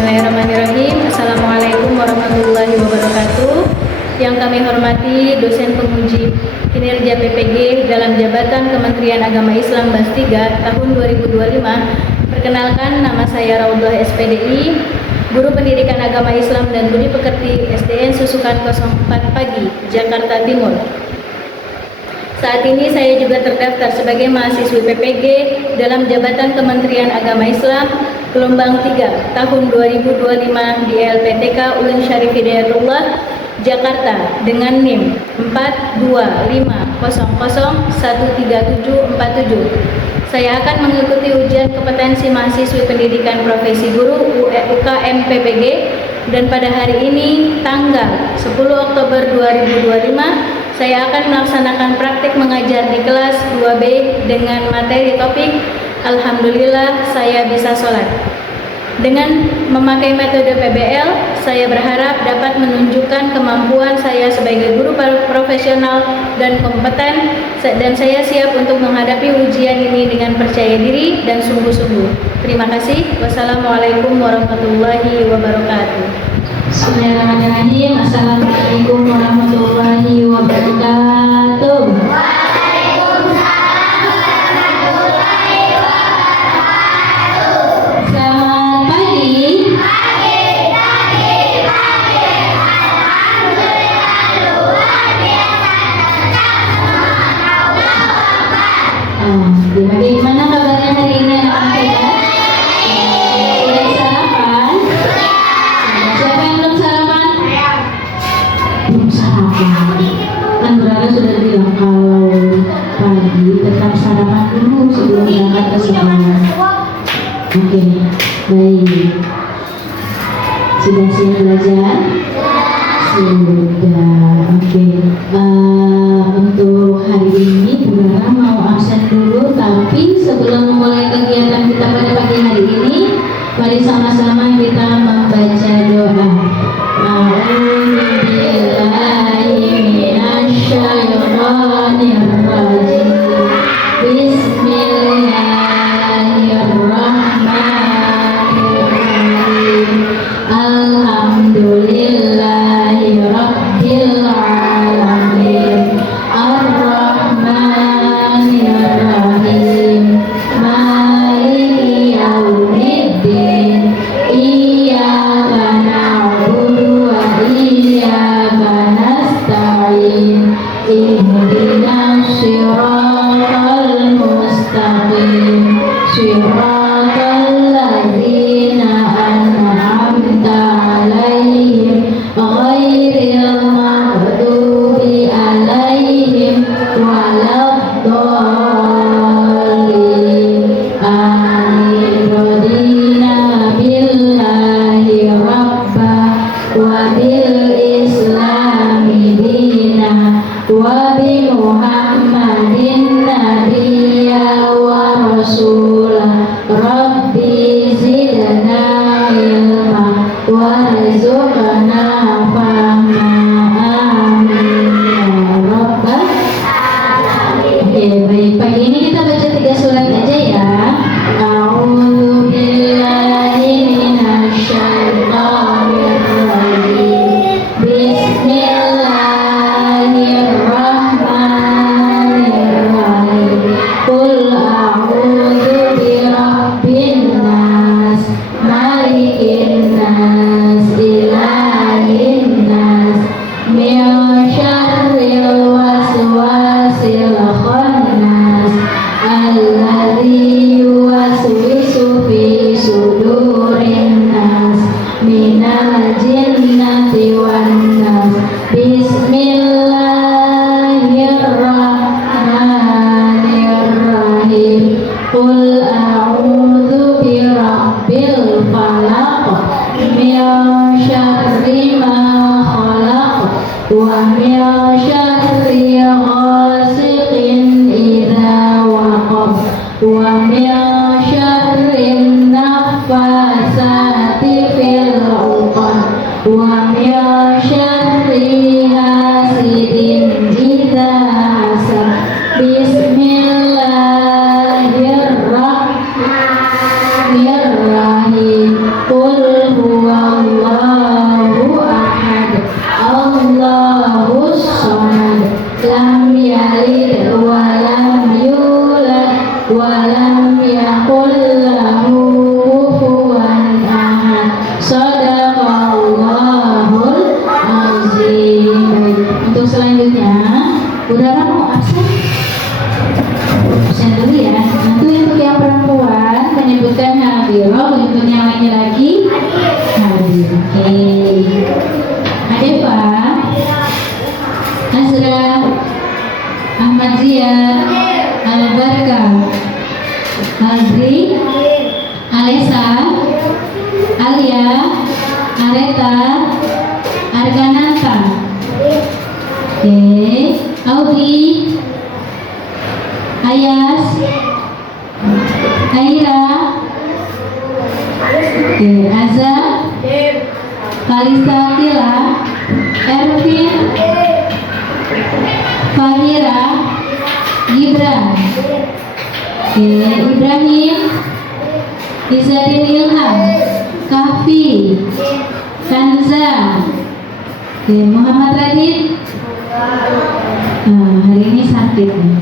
Bismillahirrahmanirrahim. Assalamualaikum warahmatullahi wabarakatuh. Yang kami hormati dosen penguji kinerja PPG dalam jabatan Kementerian Agama Islam BAS 3 tahun 2025. Perkenalkan, nama saya Raudhah SPDI, Guru Pendidikan Agama Islam dan Budi Pekerti SDN Susukan 04 Pagi, Jakarta Timur. Saat ini saya juga terdaftar sebagai mahasiswi PPG dalam jabatan Kementerian Agama Islam gelombang 3 tahun 2025 di LPTK UIN Syarif Hidayatullah, Jakarta dengan NIM 42500013747. Saya akan mengikuti ujian kompetensi mahasiswi pendidikan profesi guru UKM PPG dan pada hari ini tanggal 10 Oktober 2025 saya akan melaksanakan praktik mengajar di kelas 2B dengan materi topik Alhamdulillah saya bisa sholat. Dengan memakai metode PBL, saya berharap dapat menunjukkan kemampuan saya sebagai guru profesional dan kompeten, dan saya siap untuk menghadapi ujian ini dengan percaya diri dan sungguh-sungguh. Terima kasih. Wassalamualaikum warahmatullahi wabarakatuh. Bismillahirrahmanirrahim. Assalamualaikum warahmatullahi wabarakatuh. Waalaikumsalam warahmatullahi wabarakatuh. Selamat pagi. Pagi. Alhamdulillah luar biasa Allahu Akbar. Bagaimana kabarnya hari ini anak-anak kita? Udah sarapan? Siapa yang belum sarapan? Belum sarapan. Kan Berara sudah bilang kalau pagi tetap sarapan dulu sebelum berangkat ke sekolah. Oke, baik. Sudah siap belajar? Sudah. Oke. Untuk hari ini Berara mau absen dulu, tapi sebelum mulai kegiatan kita pada pagi hari ini, mari sama-sama kita membaca doa. A'udzubillahiminasyaitonirrajim. Bismillahirrahmanirrahim. Alhamdulillahirabbil alamin. Ar-Rahmanir-Rahim. Maliki yaumiddin. Iyyaka na'budu wa iyyaka nasta'in. Ihdinas siratal mustaqim. Siratal ladzina an'amta 'alaihim ghairil maghdubi 'alaihim waladdallin. Amin. Radina billahi rabba wa bil islami dina wa bi Muhammadin nabiyya wa rasulah. Rabbi zidna ilma warzuqna fahma. Amin ya rabbal alamin. Oke, baik. Pagi ini kita baca 3 surat aja ya. A'udzubillahi minasyaitonirrajim. Bismillahirrahmanirrahim. Qul a'udzu birabbin nas, malikin nas, ilahin nas, min syarril waswasil khannas, alladzi yuwaswisu fi sudurin nas, minal jinnati wan nas. Bismillahirrahmanirrahim. Qul a'udzu birabbil falaq, min syarri ma khalaq, wa min syarri ghasiqin idza waqab, wa min syarri naffasati fil 'uqad, wa min syarri hasidin idza hasad. Bismillahirrahmanirrahim. Qul Ayas, Aira, oke, Azza, Kalista Kila, Ervin, Fahira, Gibran, oke, Ibrahim, Izadin Ilham, Kahfi, Kanza, oke, Muhammad Radit, hari ini sakit nih.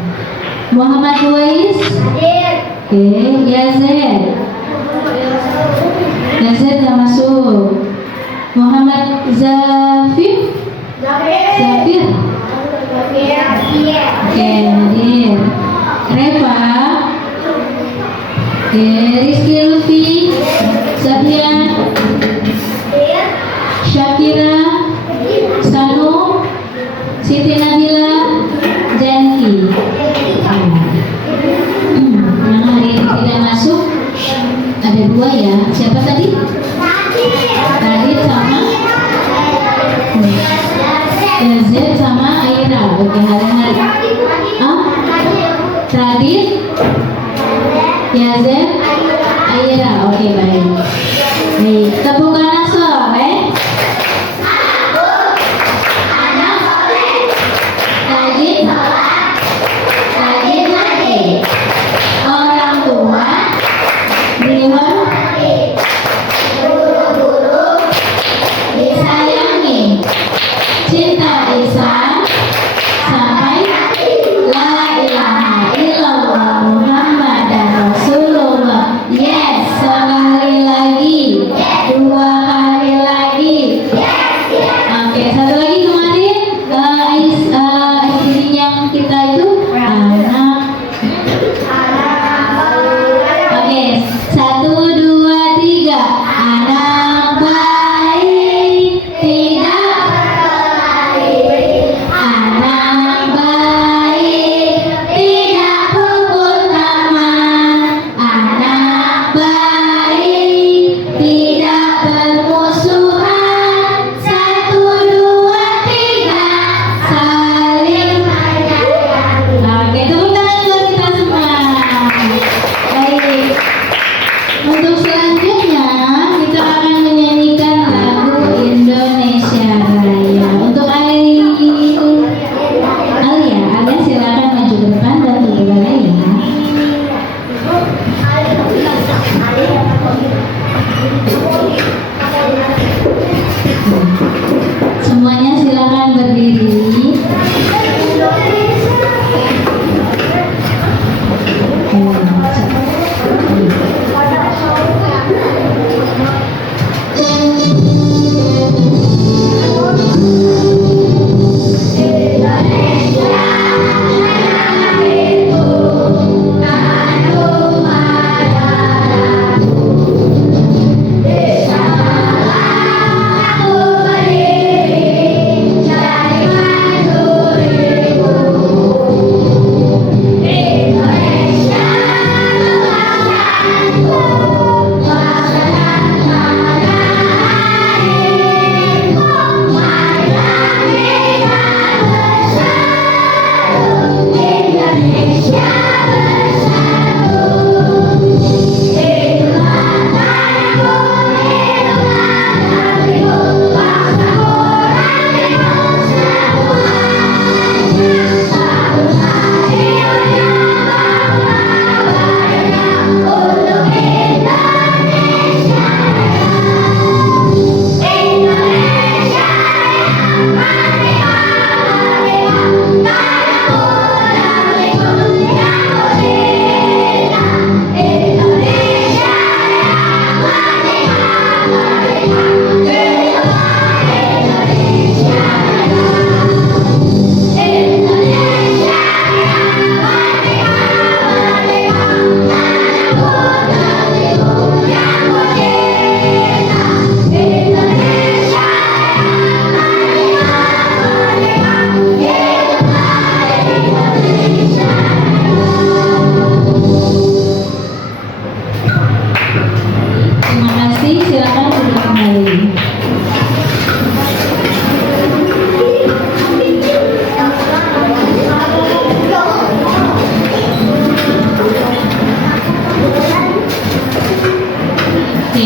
Muhammad Wais, oke, Yazid, Yazid nggak masuk. Muhammad Zafir, Zafir, oke, hadir. Reva, oke, Rizky Lutfi, Safian, Syakira, Sanu, Siti Nabila, Janki. Yang hari ini tidak masuk ada 2 ya. Siapa tadi? Radit sama Yazid sama Aira. Oke, hari-hari. Radit, Yazid, Aira. Oke, baik. Baik, tepuk tangan soleh. Rajin lagi. Orang tua dihormati, guru-guru disayangi, cinta Islam sampai la ilaha illallah Muhammadan Rasulullah. Yes, sekali lagi, 2 kali.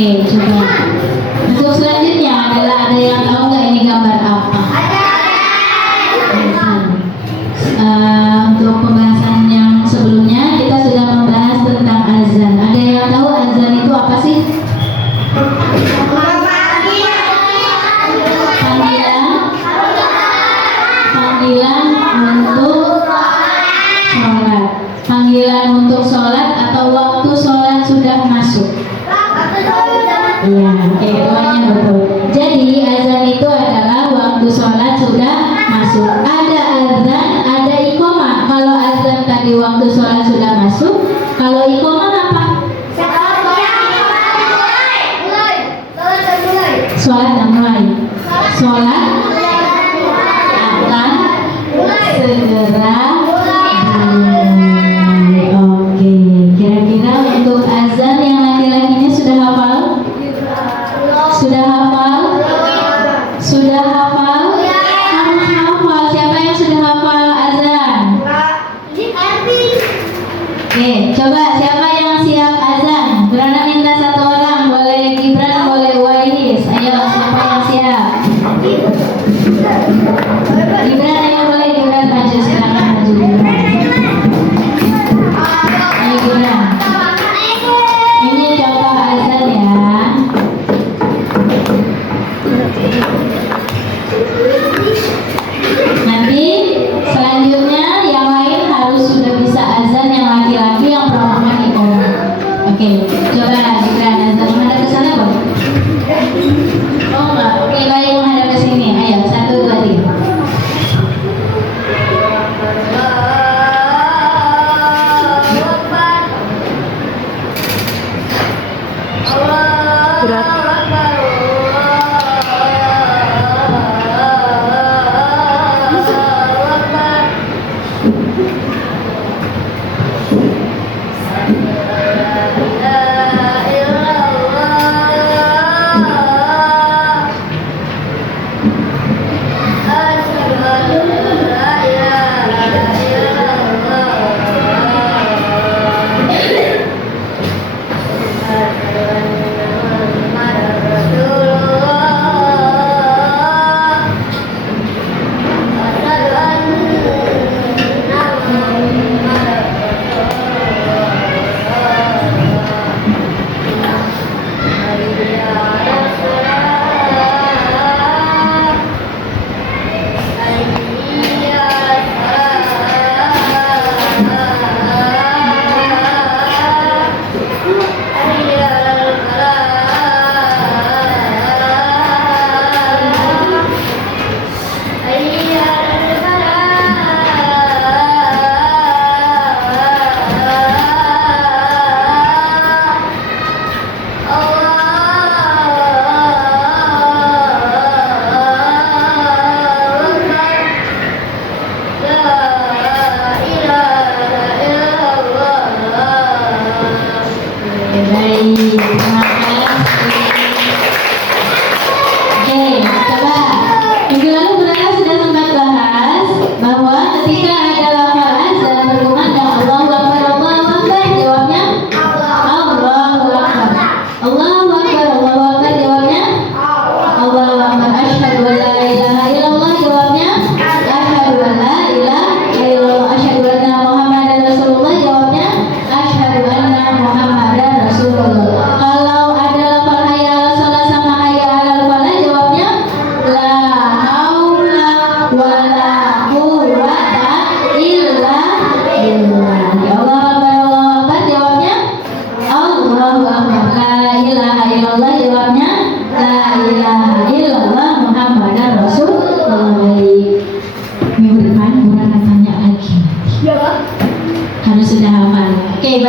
Oke, coba. Untuk selanjutnya adalah ada yang tahu nggak ini gambar apa? Untuk pembahasan yang sebelumnya kita sudah membahas tentang azan. Ada yang tahu azan itu apa sih? Panggilan untuk sholat. Panggilan untuk sholat atau waktu sholat sudah masuk. Iya, oke, doanya betul. Jadi azan itu adalah waktu sholat sudah masuk. Ada azan, ada iqomah. Kalau azan tadi waktu sholat sudah masuk. Kalau iqomah apa? Sholat dan mulai. Sholat akan segera dimulai. Oke, kira-kira untuk azan yang laki-lakinya sudah hafal? Sudah hafal? Sudah hafal? Harus hafal. Siapa yang sudah hafal azan? Oke, coba siapa yang siap azan? Berana minta satu orang. Boleh Gibran, boleh Wahis. Ayo, siapa yang siap? Gibran, ayo boleh Gibran maju sekarang, maju Gibran. Ayo Gibran. Ini contoh azan ya. Nanti selanjutnya yang lain harus sudah bisa azan, yang laki-laki, yang perempuan iqomah. Oke, coba Gibran azan menghadap ke sana, Bang. Oh enggak, oke baik, menghadap ke sini. Ayo, 1, 2, 3.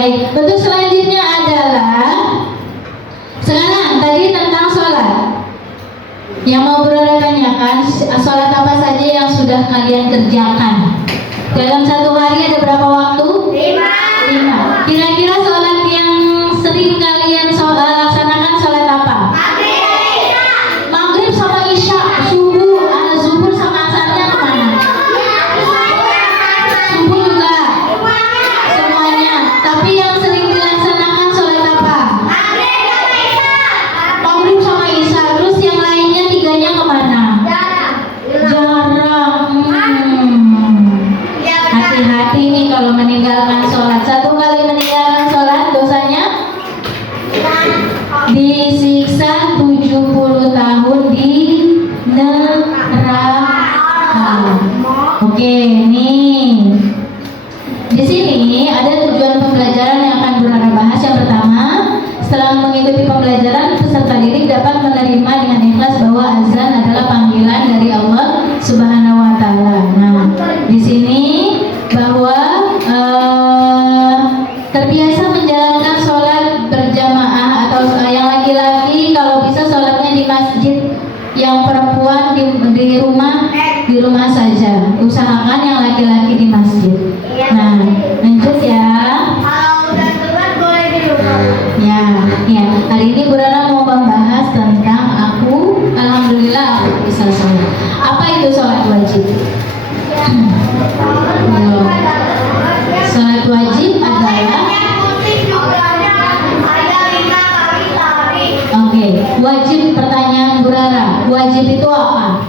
baik. Untuk selanjutnya adalah sekarang tadi tentang sholat. Yang mau Brother tanyakan, sholat apa saja yang sudah kalian kerjakan? Dalam satu hari ada berapa waktu? 5. Kira-kira sholat yang sering kalian laksanakan sholat apa? Maghrib sama isya, subuh, zuhur sama asarnya kemana? Subuh juga, semuanya. Tapi yang sering dilaksanakan sholat apa? meninggalkan sholat. 1 kali meninggalkan sholat dosanya disiksa 70 tahun di neraka. Oke, nih. Di sini ada tujuan pembelajaran yang akan Burana bahas. Yang pertama, setelah mengikuti pembelajaran, peserta didik dapat menerima dengan ikhlas bahwa azan adalah panggilan dari Allah Subhanahu wa taala. Nah, di sini bahwa terbiasa menjalankan sholat berjamaah atau yang laki-laki kalau bisa sholatnya di masjid, yang perempuan di rumah saja. Usahakan yang laki-laki di masjid. Nah, lanjut ya. Kalau udah telat boleh di rumah. Ya. Hari ini Bu Rana mau membahas tentang alhamdulillah aku bisa sholat. Apa itu sholat wajib? Sholat wajib adalah Oke, wajib. Pertanyaan Bu Rana, wajib itu apa?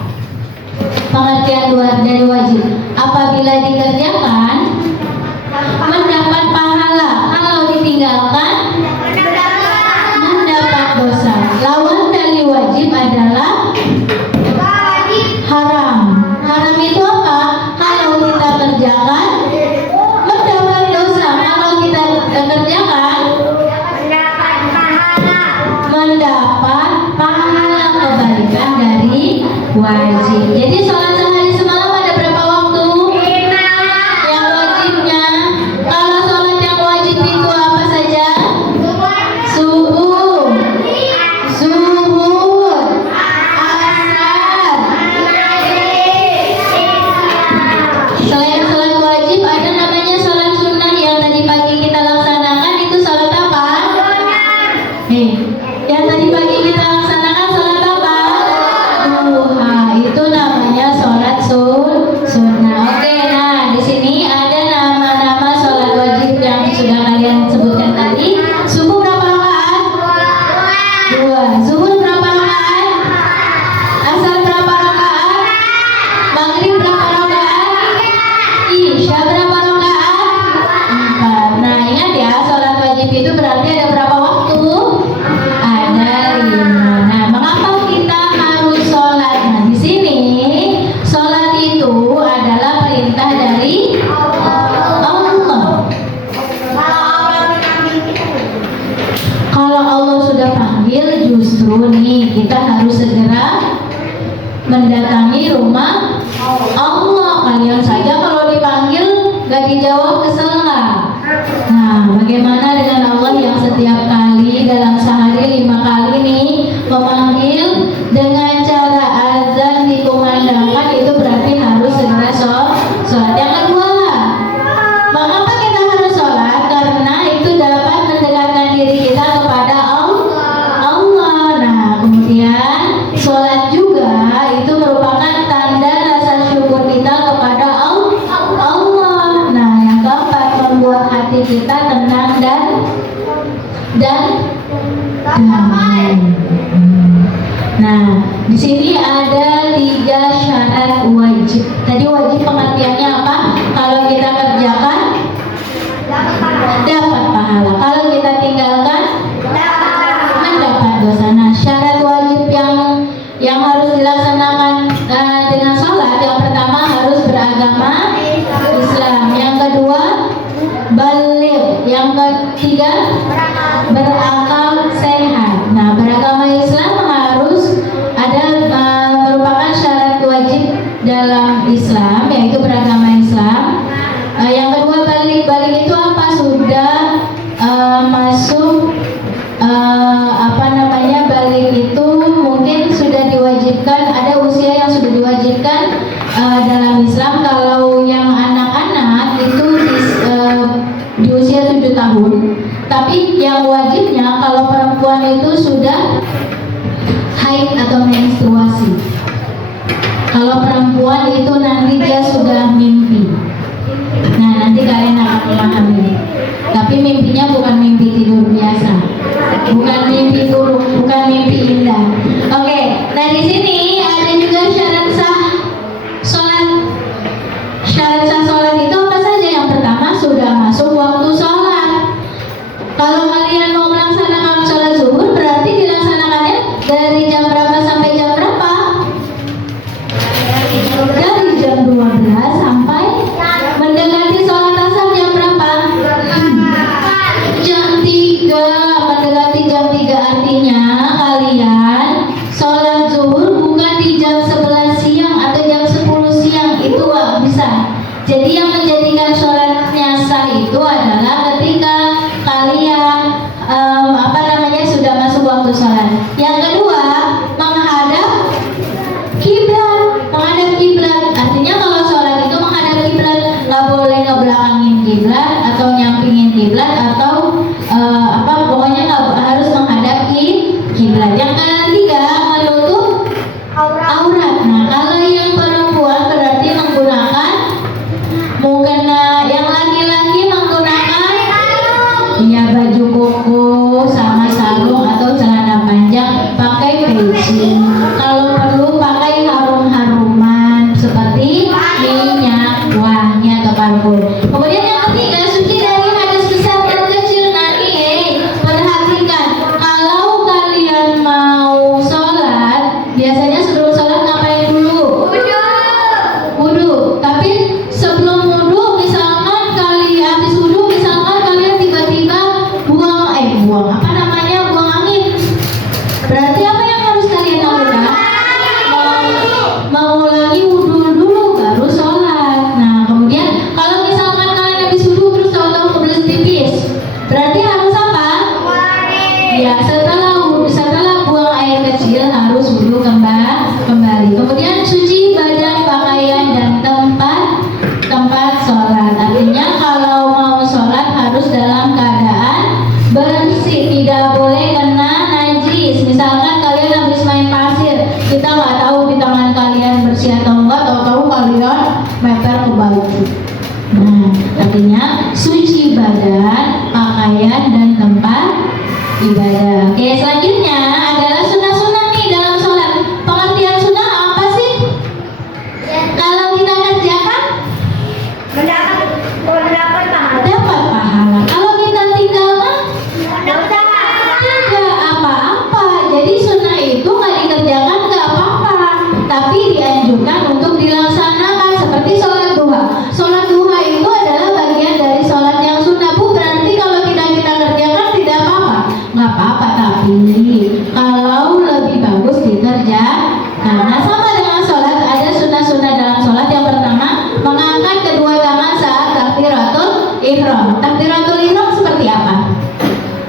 Pengertian dari wajib, apabila dikerjakan mendapat pahala, kalau ditinggalkan mendapat dosa. Lawan dari wajib adalah haram. Haram itu apa? Kalau kita kerjakan mendapat dosa, kalau kita kerjakan mendapat pahala, kebalikan dari wajib. Jadi sholat sehari semalam ada berapa waktu? Yang wajibnya. Kalau sholat yang wajib itu apa saja? Subuh, zuhur, asar. Selain sholat wajib ada namanya sholat sunnah yang tadi pagi kita laksanakan. Itu sholat apa? Yang tadi pagi kita laksanakan sholat apa? Duha. Itu namanya sholat sunnah. Oke, nah di sini ada nama-nama sholat wajib yang sudah kalian sebutkan tadi. Subuh berapa rakaat? 2. Zuhur berapa rakaat? Asar berapa rakaat? Maghrib berapa rakaat? Isya berapa rakaat? 4. Nah, ingat ya, sholat wajib itu berarti ada berapa waktu? Ada 5. Nah, mengapa kita harus sholat? Nah, di sini sholat itu adalah perintah dari Allah. Kalau Allah sudah panggil, justru nih kita harus segera mendatangi rumah Allah. Kalian saja kalau dipanggil gak dijawab, kesel nggak? Nah, bagaimana dengan Allah yang setiap kali dalam sehari 5 kali nih memanggil dengan cara azan dikumandangkan? Itu berarti harus segera sholat. Yang kedua, mengapa kita harus sholat? Karena itu dapat mendekatkan diri kita kepada Allah. Nah, kemudian sholat juga itu merupakan tanda rasa syukur kita kepada Allah. Nah, yang keempat, membuat hati kita tenang dan damai. Nah, di sini ada 3 syarat wajib. Tadi wajib pengertiannya apa? Kalau kita kerjakan dapat pahala, kalau kita tinggalkan mendapat dosa. Nah, syarat wajib yang harus dilaksanakan dengan sholat, yang pertama harus beragama Islam, yang kedua baligh, yang ketiga berakal sehat. Nah, beragama Islam harus ada merupakan syarat wajib dalam Islam, yaitu beragama Islam. Yang kedua baligh itu apa? Sudah masuk baligh itu mungkin sudah diwajibkan, ada usia yang sudah diwajibkan dalam Islam. Kalau yang anak-anak itu di usia 7 tahun. Tapi yang wajibnya kalau perempuan itu sudah haid atau menstruasi. Kalau perempuan itu nanti dia sudah mimpi. Nah, nanti kalian akan memahami. Tapi mimpinya bukan mimpi tidur biasa, bukan mimpi buruk, bukan mimpi indah. Oke, nah di sini ada juga syarat sah sholat. Syarat sah sholat itu apa saja? Yang pertama sudah masuk waktu waktu sholat. Yang kedua, menghadap kiblat. Menghadap kiblat artinya kalau sholat itu menghadap kiblat, nggak boleh ngebelakangin kiblat atau nyampingin kiblat atau pokoknya nggak harus menghadap kiblat. Yang ketiga, menutup aurat. Nah, kalau yang perempuan berarti menggunakan mukena, yang laki-laki menggunakan ya baju koko sama sarung atau celana panjang, pakai peci. Kalau perlu pakai harum-haruman seperti minyak wangi atau parfum. Kemudian yang ketiga, suci dari hadas besar dan kecil. Nah nih, perhatikan, kalau kalian mau sholat, biasanya sebelum sholat ngapain dulu? Wudu. Tapi sebelum wudu, misalkan habis wudu, misalkan kalian tiba-tiba buang angin. Berarti apa yang harus kalian lakukan? Mengulangi wudu dulu baru sholat. Nah, kemudian kalau misalkan kalian habis wudu terus tahu-tahu kebelet pipis, berarti harus apa? Ya, setelah buang air kecil harus wudu kembali. Kemudian cuci badan, pakaian dan tempat sholat. Artinya kalau mau sholat harus dalam keadaan bersih, tidak boleh kena najis. Misalkan kalian habis main pasir, kita nggak tahu di tangan kalian bersih atau enggak, tahu-tahu kalian meter ke baju. Nah, artinya suci badan, pakaian dan tempat ibadah. Oke, selanjutnya adalah sunnah-sunnah nih dalam sholat. Pengertian sunnah apa sih? Kalau kita kerjakan dapat pahala. Kalau kita tinggalkan tidak apa-apa. Jadi sunnah itu nggak dikerjakan nggak apa-apa, tapi dianjurkan untuk dilaksanakan seperti sholat duha. Sholat duha itu adalah bagian dari sholat yang sunnah, Bu. Berarti kalau tidak kita kerjakan tidak apa-apa, nggak apa-apa. Tapi kalau lebih bagus dikerjakan. Nah, sama dengan sholat, ada sunnah-sunnah dalam sholat. Yang pertama, mengangkat kedua tangan saat takbiratul ihram. Takbiratul ihram seperti apa?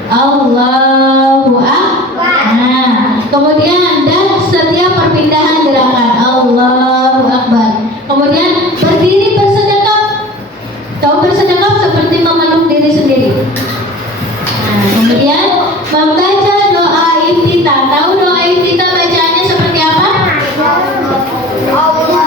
Allahu Akbar. Nah, kemudian dan setiap perpindahan gerakan Allahu Akbar. Kemudian berdiri bersedekap. Tahu bersedekap seperti memeluk diri sendiri. Nah, kemudian membaca doa iftitah. Tahu doa iftitah bacaannya seperti apa?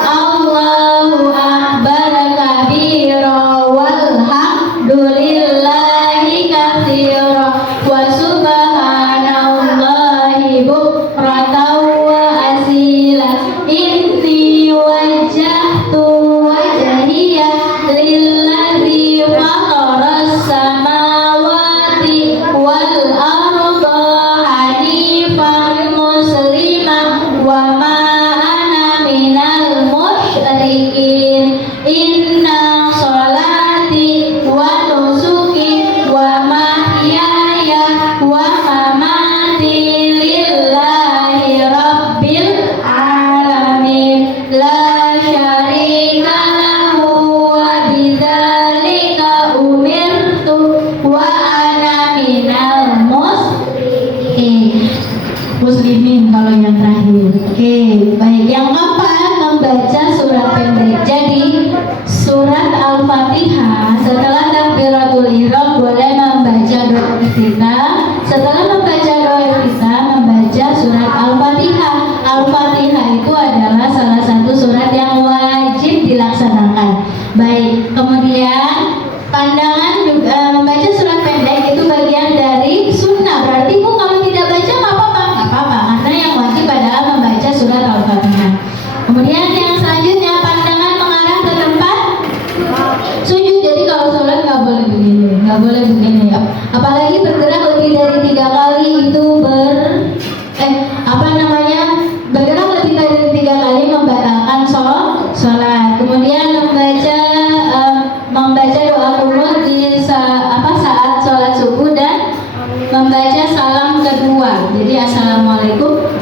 Allahu Akbar kabira walhamdulillahi katsira wa subhanallahi bukratan wa asila. Inni wajjahtu wajhiya lilladzi fataras samawati wal arda hanifan musliman wa ma ana minal musyrikin. Inna sholati wa nusuki wa mahyaya wa mamati lillahi rabbil alamin la syarika lahu wa bidzalika umirtu wa ana minal muslimin kalau yang terakhir. Oke, baik. Yang keempat, membaca surat pendek. Jadi surat Al-Fatihah setelah takbiratul ihram boleh membaca doa iftitah. Setelah membaca doa iftitah, membaca surat Al-Fatihah. Al-Fatihah itu adalah salah satu surat yang wajib dilaksanakan. Baik, kemudian pandangan juga membaca surat pendek itu bagian dari sunnah. Berarti Bu kalau tidak baca nggak apa-apa, karena yang wajib adalah membaca surat Al-Fatihah. Kemudian yang selanjutnya, pandangan mengarah ke tempat sujud. Jadi kalau sholat nggak boleh begini, apalagi bergerak lebih dari 3 kali itu bergerak lebih dari 3 kali membatalkan sholat. Kemudian membaca doa qunut di saat sholat subuh dan membaca salam kedua. Jadi assalamualaikum.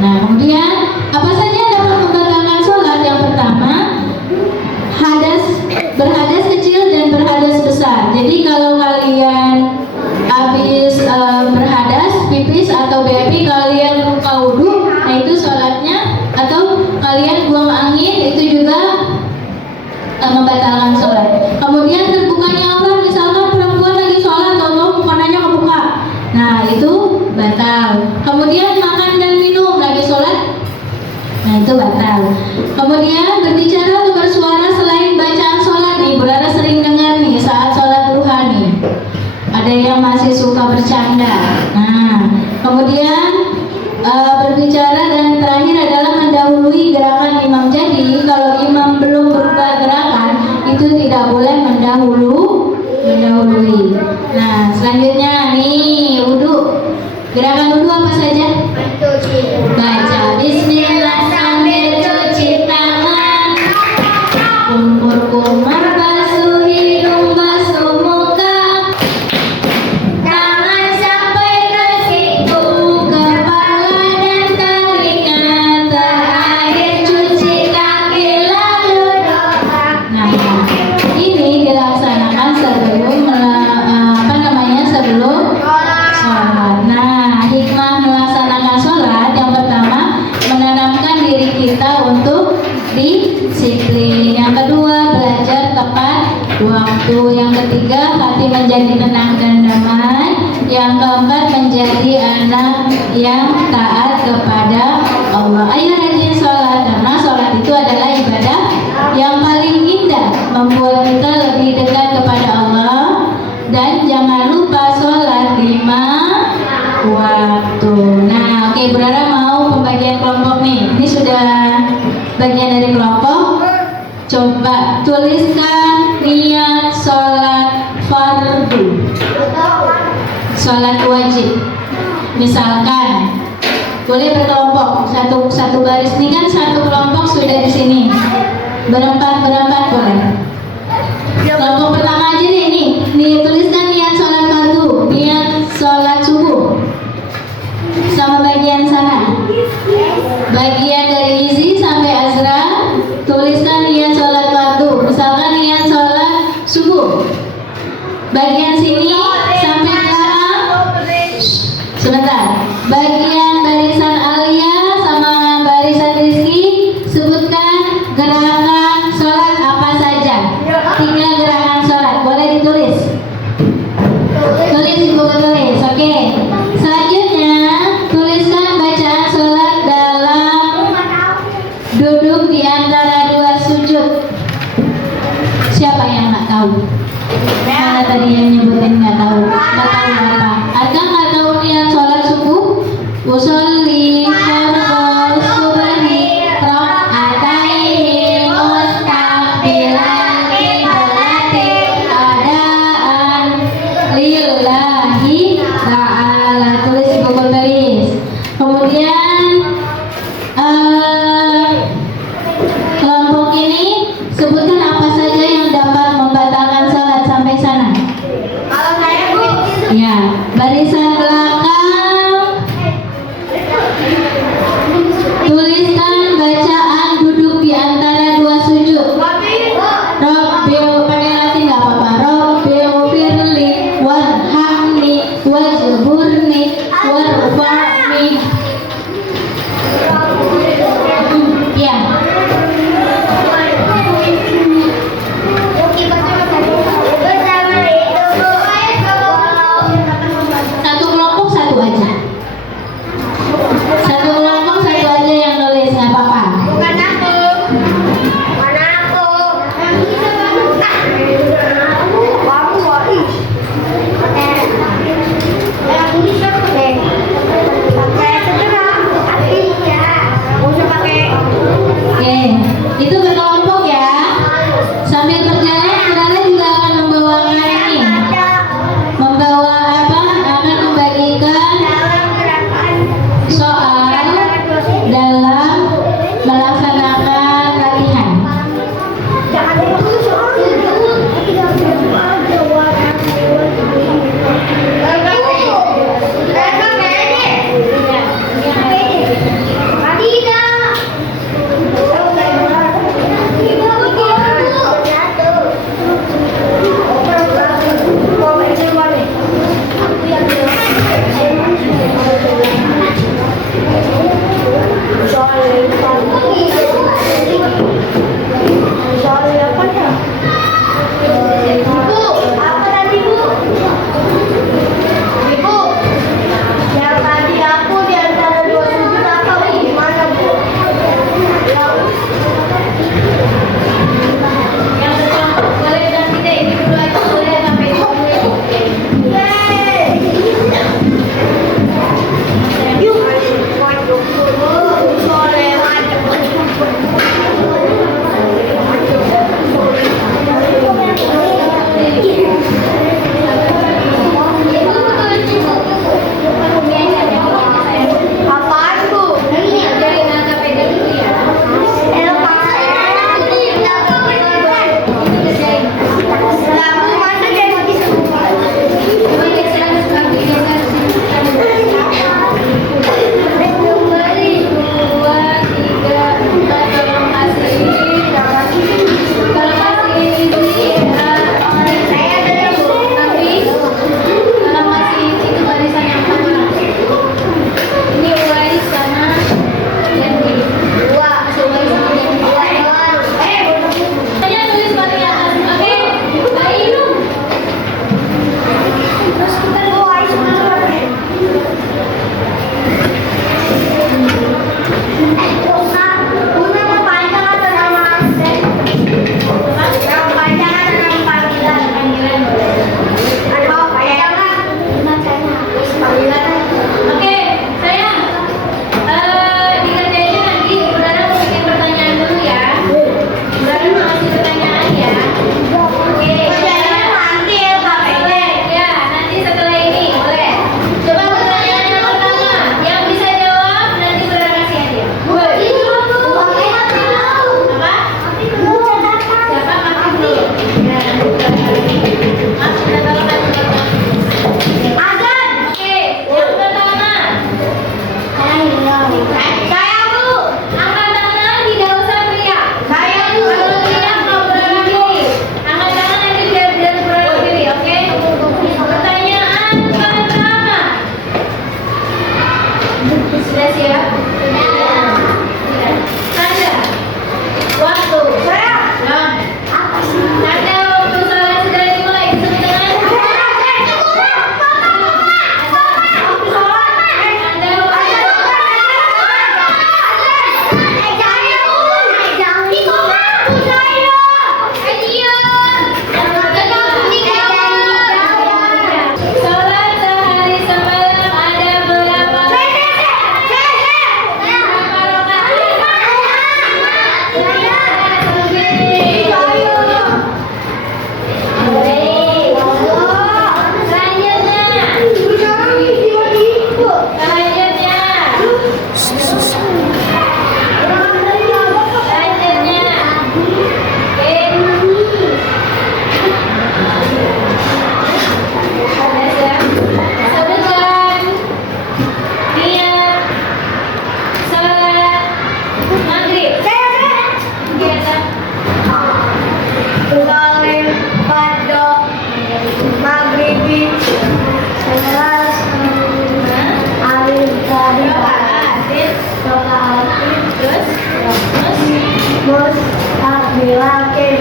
Nah, kemudian apa saja dapat membatalkan sholat? Yang pertama, berhadas kecil dan berhadas besar. Jadi kalau kalian habis berhadas, pipi bercanda. Nah, kemudian berbicara dan terakhir adalah mendahului gerakan imam. Jadi kalau imam belum berubah gerakan itu tidak boleh mendahului. Nah, selanjutnya nih wudu. Gerakan wudu apa saja? Baca bismillah sambil cuci tangan. Kumur-kumur basuh hidung, basuh muka. Tangan sampai ke siku, kepala dan telinga. Terakhir cuci kaki lalu doa. Nah, ini dilaksanakan sebelum sebelum sholat. Nah, hikmah melaksanakan sholat yang pertama menanamkan diri kita untuk disiplin. Yang kedua, belajar tepat waktu. Yang ketiga, hati menjadi tenang dan damai. Yang keempat, menjadi anak yang taat kepada Allah. Ayo rajin sholat, karena sholat itu adalah ibadah yang paling indah, membuat kita lebih dekat kepada Allah. Dan jangan lupa sholat 5 waktu. Nah, oke, Bu Rara mau pembagian kelompok nih. Ini sudah bagian dari kelompok. Coba tuliskan niat sholat fardu, sholat wajib. Misalkan boleh berkelompok, satu baris. Ini kan satu kelompok sudah di sini. Berempat boleh. Kelompok pertama aja nih, tuliskan niat sholat fardu, niat sholat subuh. Sama bagian sana, bagian dari Izi sampai Azra, tuliskan niat sholat fardu. Misalkan niat sholat subuh. Bagian sini sampai belakang, sebentar. Bagian barisan Alia sama barisan Rizky, sebutkan gerakan sholat apa saja. 3 gerakan sholat, boleh ditulis. Tulis di buku tulis, oke. Selanjutnya, tuliskan bacaan sholat dalam duduk di antara 2 sujud. Siapa yang nggak tahu? Mana tadi yang nyebutin nggak tahu? Nggak tahu apa? Ada nggak tahu niat sholat subuh? Usolli fardhu subhi rak'ataini mustaqbilal qiblati adaan lillahi ta'ala. Tulis di buku tulis. Kemudian kelompok ini sebutkan apa saja yang dapat membatalkan sholat sampai sana. Kalau saya Bu, Ya, barisan belakang tuliskan bacaan duduk di antara 2 sujud. Rabbil, pakai Latin nggak apa-apa. Rabbil firli warhamni wajburni warfa'ni. Ya, bersama itu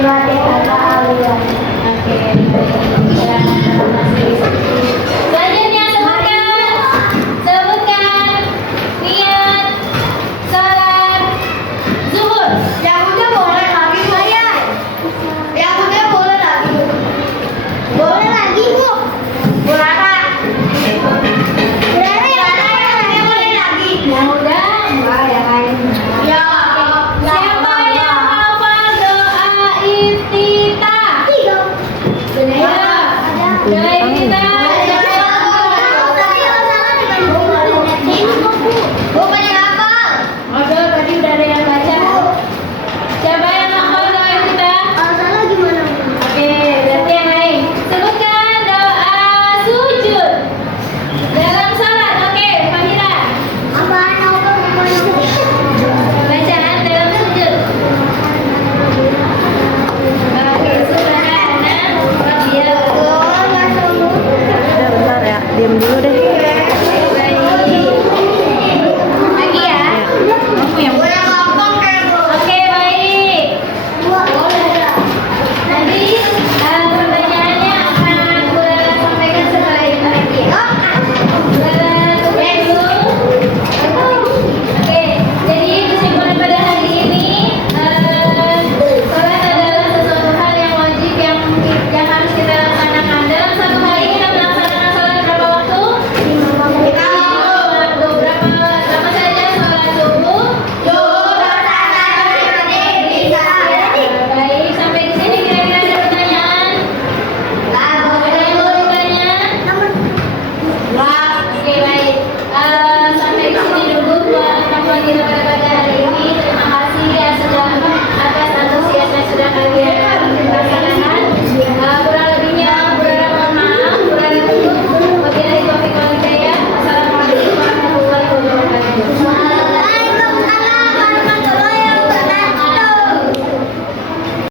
Oke, baik. Ya, masih. Selanjutnya sebutkan niat salat zuhur. Yang udah boleh lagi Bu. Yang udah boleh lagi. Boleh lagi Bu. Berapa? Yang boleh lagi. Yang udah. Ya. Siapa yang hafal doa iftitah? Tiga. Ya. Doa iftitah